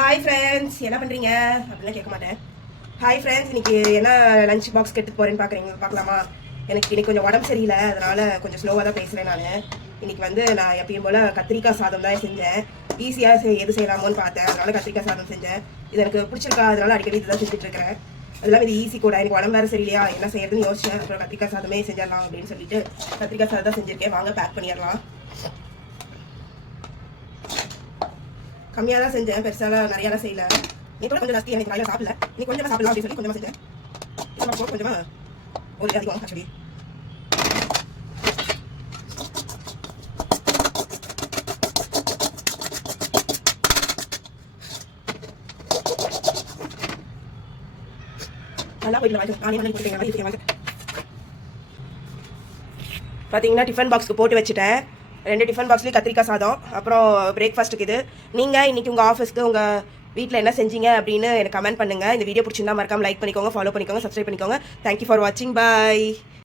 Hi friends, என்ன பண்ணுறீங்க அப்படிலாம் கேட்க மாட்டேன். ஹாய் ஃப்ரெண்ட்ஸ், இன்னைக்கு என்ன லஞ்ச் பாக்ஸ் கெட்டு போகிறேன்னு பார்க்கலாமா? எனக்கு இன்னைக்கு கொஞ்சம் உடம்பு சரியில்லை, அதனால கொஞ்சம் ஸ்லோவாக தான் பேசுகிறேன். இன்னைக்கு நான் எப்பயும் போல் கத்திரிக்காய் சாதம் தான் செஞ்சேன். ஈஸியாக எது செய்யலாமோன்னு பார்த்தேன், அதனால கத்திரிக்காய் சாதம் செஞ்சேன். இது எனக்கு பிடிச்சிருக்கா, அதனால அடிக்கடி இதுதான் செஞ்சுட்டு இருக்கிறேன். அதெல்லாம் இது ஈஸி கூட. எனக்கு உடம்பு வேறு சரியில்லையா, என்ன செய்யறதுன்னு யோசிச்சேன். அப்புறம் கத்திரிக்காய் சாதமே செஞ்சிடலாம் அப்படின்னு சொல்லிட்டு கத்திரிக்காய் சாதம் தான் செஞ்சுருக்கேன். வாங்க பேக் பண்ணிடலாம். கம்மியாக தான் செஞ்சேன், பெருசாலாம் நிறையாலாம் செய்யல. நீ கூட கொஞ்சம் ஜாஸ்தி எனக்கு நிறையா சாப்பிடல, நீ கொஞ்சமாக சாப்பிடலாம் அப்படின்னு சொல்லி கொஞ்சமாக செஞ்சேன். கொஞ்சமாக ஒரு அதிகம் ஆக்சுவலி. நல்லா போயிட்டு பார்த்தீங்கன்னா டிஃபன் பாக்ஸ்க்கு போட்டு வச்சுட்டேன். 2 டிஃபன் பாக்ஸ்லேயும் கத்திரிக்காய் சாதம். அப்புறம் பிரேக்ஃபாஸ்ட்டுக்கு இது. நீங்கள் இன்றைக்கி உங்கள் ஆஃபீஸ்க்கு உங்கள் வீட்டில் என்ன செஞ்சீங்க அப்படின்னு எனக்கு கமெண்ட் பண்ணுங்கள். இந்த வீடியோ பிடிச்சிருந்தா மறக்காம லைக் பண்ணிக்கோங்க, ஃபாலோ பண்ணிக்கோங்க, சப்ஸ்கிரைப் பண்ணிக்கோங்க. தேங்க்யூ ஃபார் வாட்சிங். பாய்.